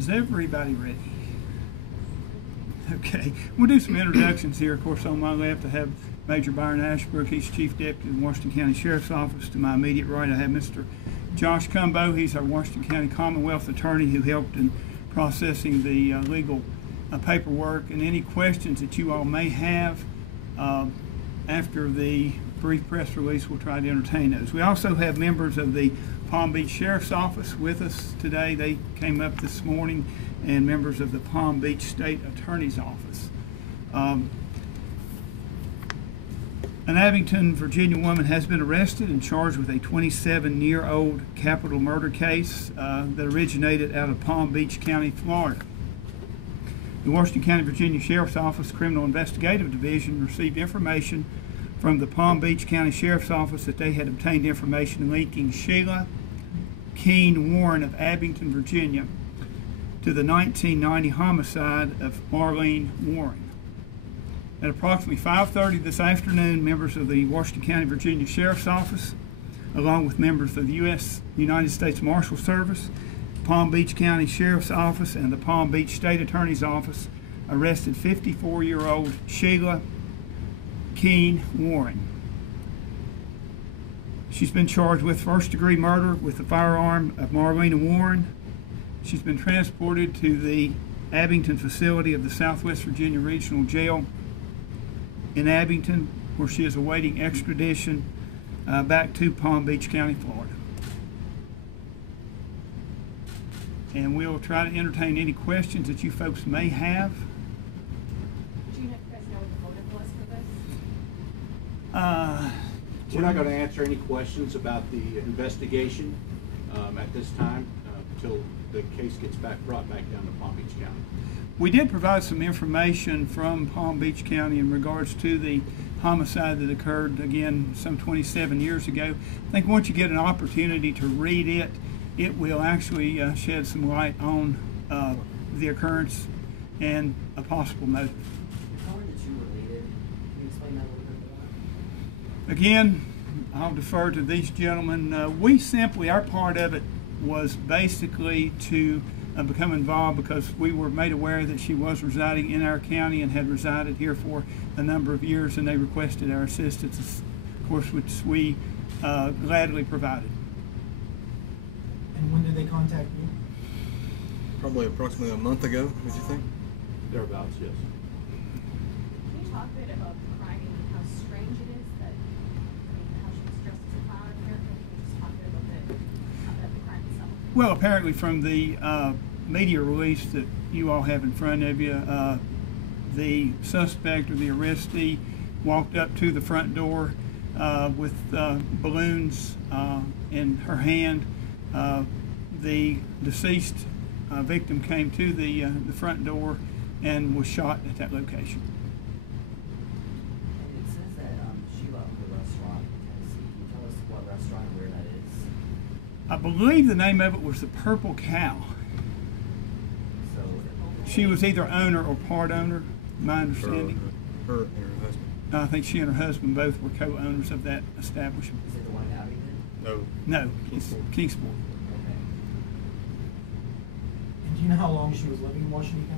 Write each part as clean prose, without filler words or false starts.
Is everybody ready? Okay, we'll do some introductions here. Of course, on my left I have Major Byron Ashbrook. He's Chief Deputy in the Washington County Sheriff's Office. To my immediate right I have Mr. Josh Cumbo. He's our Washington County Commonwealth Attorney who helped in processing the legal paperwork, and any questions that you all may have after the brief press release, we'll try to entertain those. We also have members of the Palm Beach Sheriff's Office with us today. They came up this morning, and members of the Palm Beach State Attorney's Office. An Abington, Virginia woman has been arrested and charged with a 27-year-old capital murder case that originated out of Palm Beach County, Florida. The Washington County, Virginia Sheriff's Office Criminal Investigative Division received information from the Palm Beach County Sheriff's Office that they had obtained information linking Sheila Keene Warren of Abington, Virginia, to the 1990 homicide of Marlene Warren. At approximately 5:30 this afternoon, members of the Washington County, Virginia Sheriff's Office, along with members of the United States Marshal Service, Palm Beach County Sheriff's Office, and the Palm Beach State Attorney's Office, arrested 54-year-old Sheila Keene Warren. She's been charged with first-degree murder with the firearm of Marlene Warren. She's been transported to the Abington facility of the Southwest Virginia Regional Jail in Abington, where she is awaiting extradition back to Palm Beach County, Florida. And we'll try to entertain any questions that you folks may have. Do you guys know what the motive was for this? We're not going to answer any questions about the investigation at this time until the case gets brought back down to Palm Beach County. We did provide some information from Palm Beach County in regards to the homicide that occurred, again, some 27 years ago. I think once you get an opportunity to read it, it will actually shed some light on the occurrence and a possible motive. How are the two related? Can you explain that a little bit more? Again, I'll defer to these gentlemen. Our part of it was basically to become involved because we were made aware that she was residing in our county and had resided here for a number of years, and they requested our assistance, of course, which we gladly provided. And when did they contact you? Probably approximately a month ago, would you think? Thereabouts, yes. Can you talk a bit about the crime and how strange it is that, how she was dressed as a clown character? Can you just talk a bit about the crime itself? Well, apparently from the media release that you all have in front of you, the suspect or the arrestee walked up to the front door with balloons in her hand. The deceased victim came to the front door and was shot at that location. And it says that Sheila owned a restaurant in Tennessee. Can you tell us what restaurant and where that is? I believe the name of it was the Purple Cow. So She was either owner or part owner, my understanding. Her and her husband. I think she and her husband both were co-owners of that establishment. is it the one in Abington? No. No, it's Kingsport. Okay. And do you know how long she was living in Washington County?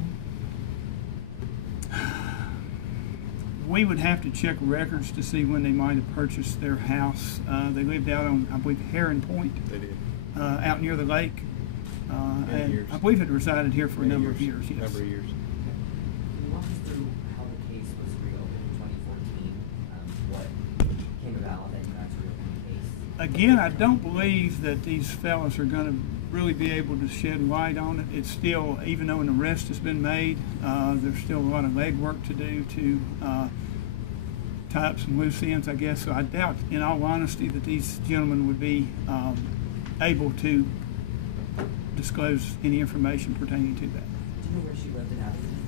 We would have to check records to see when they might have purchased their house. They lived out on, I believe, Heron Point, They did. out near the lake. Many And years. I believe it resided here for a Many number of years, yes. Number of years. Can you walk us through how the case was reopened in 2014? What came about that you had to reopen the case? Again, I don't believe that these fellas are going to really be able to shed light on it. It's still, even though an arrest has been made, there's still a lot of legwork to do to tie up some loose ends, I guess. So I doubt, in all honesty, that these gentlemen would be able to disclose any information pertaining to that. Do you know where she lived in Abington?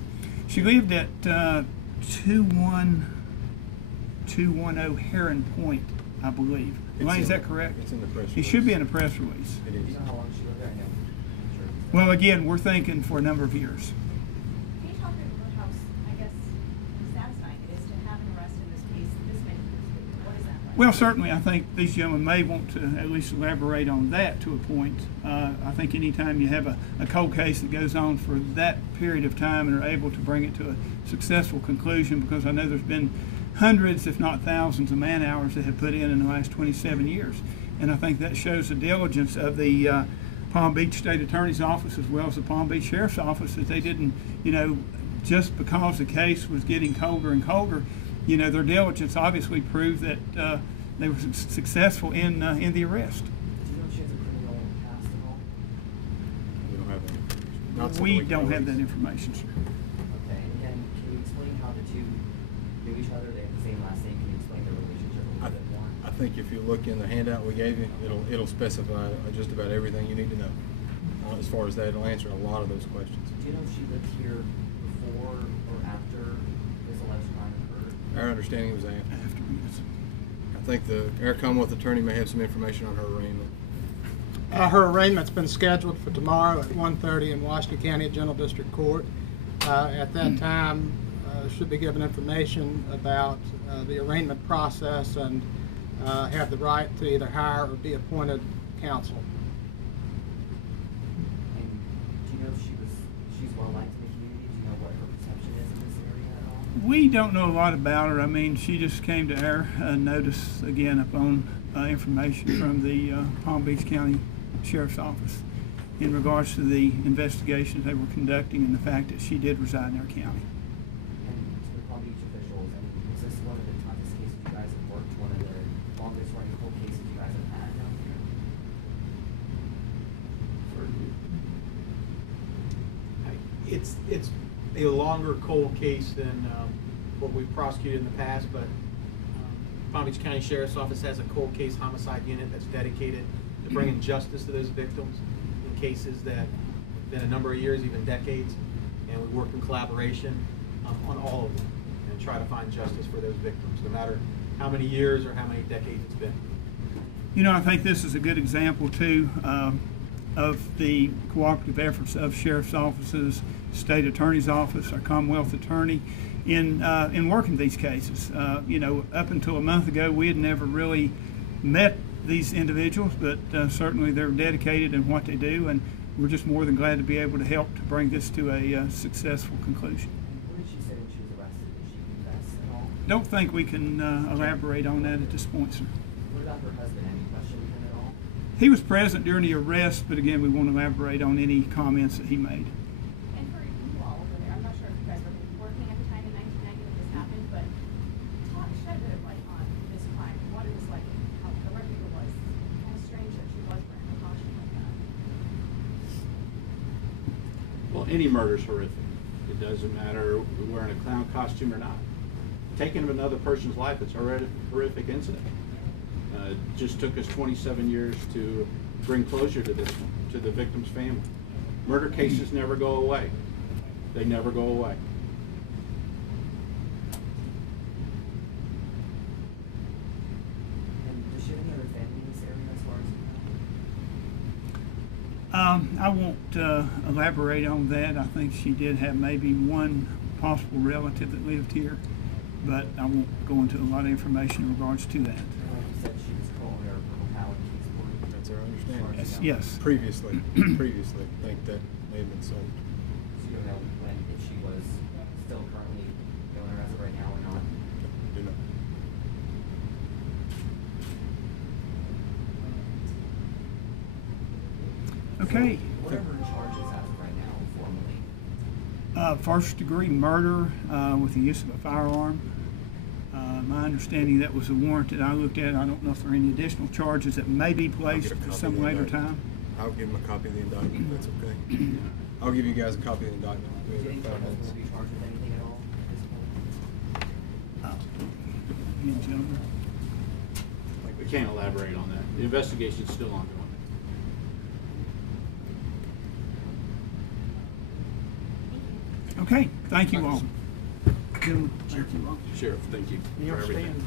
She lived at 21210 Heron Point, I believe. Elaine, is that correct? It's in the press It release. should be in a press release. It Do is. you know how long she lived there? I know. I'm sure. Well, again, we're thinking for a number of years. Can you talk a bit about how, I guess, satisfying it is to have an arrest in this case this many years later? What is that like? Well, certainly, I think these gentlemen may want to at least elaborate on that to a point. I think anytime you have a cold case that goes on for that period of time and are able to bring it to a successful conclusion, because I know there's been hundreds, if not thousands, of man hours that have put in the last 27 years. And I think that shows the diligence of the Palm Beach State Attorney's Office as well as the Palm Beach Sheriff's Office, that they didn't, just because the case was getting colder and colder, their diligence obviously proved that they were successful in the arrest. Do you know if she has a criminal past at all? We don't have that information. Not something We can don't have release. that information, sir. Okay, and then can you explain how the two knew each other? They have the same last name. Can you explain their relationship a little bit more? I think if you look in the handout we gave you, it'll specify just about everything you need to know. As far as that, it'll answer a lot of those questions. Do you know if she lived here before or after this alleged crime occurred? Our understanding was after. Afterwards. I think our Commonwealth attorney may have some information on her arraignment. Her arraignment's been scheduled for tomorrow at 1:30 in Washington County General District Court. At that time, should be given information about the arraignment process and have the right to either hire or be appointed counsel. And do you know if she's well liked in the community? Do you know what her perception is in this area at all? We don't know a lot about her. I mean, she just came to our notice again upon information from the Palm Beach County Sheriff's Office in regards to the investigations they were conducting and the fact that she did reside in our county. And to the Palm Beach officials, I mean, is this one of the toughest cases you guys have worked, one of the longest running cold cases you guys have had down here? It's a longer cold case than what we've prosecuted in the past, but Palm Beach County Sheriff's Office has a cold case homicide unit that's dedicated to bringing justice to those victims in cases that have been a number of years, even decades, and we work in collaboration on all of them and try to find justice for those victims, no matter how many years or how many decades it's been. I think this is a good example too of the cooperative efforts of sheriff's offices, state attorney's office, our Commonwealth attorney in working these cases. Up until a month ago, we had never really met these individuals, but certainly they're dedicated in what they do, and we're just more than glad to be able to help to bring this to a successful conclusion. What did she say when she was arrested? Did she confess at all? Don't think we can elaborate on that at this point, sir. What about her husband? Have you questioned him at all? He was present during the arrest, but again, we won't elaborate on any comments that he made. And for you all over there, I'm not sure if you guys were working at the time in 1990 when this happened, but shed a bit of light on this crime, what it was like, how horrific it was, kind of strange that she was wearing a costume like that. Well, any murder is horrific. It doesn't matter if we're wearing a clown costume or not. Taking of another person's life, it's a horrific incident. It just took us 27 years to bring closure to this one, to the victim's family. Murder cases never go away. They never go away. And does she have any other family in this area as far as you know? I won't elaborate on that. I think she did have maybe one possible relative that lived here, but I won't go into a lot of information in regards to that. And like you said, she was co-owner of Purple Pallet Case Board. That's our understanding. As far as Yes, you know. yes. Previously, I think that may have been sold. So you don't know when, if she was still currently the owner as of right now or not? Do not. Okay. What are her charges as of right now, formally? First degree murder with the use of a firearm. My understanding that was a warrant that I looked at. I don't know if there are any additional charges that may be I'll placed get a at copy of some the later indictment. time. I'll give him a copy of the indictment, if that's okay. I'll give you guys a copy of the indictment. Do you think her husband will be charged with anything at all at this point? Again, gentlemen. We can't elaborate on that. The investigation's still ongoing. Okay, thank you all. Gentlemen, thank you all. Sheriff, thank you You for everything. understand?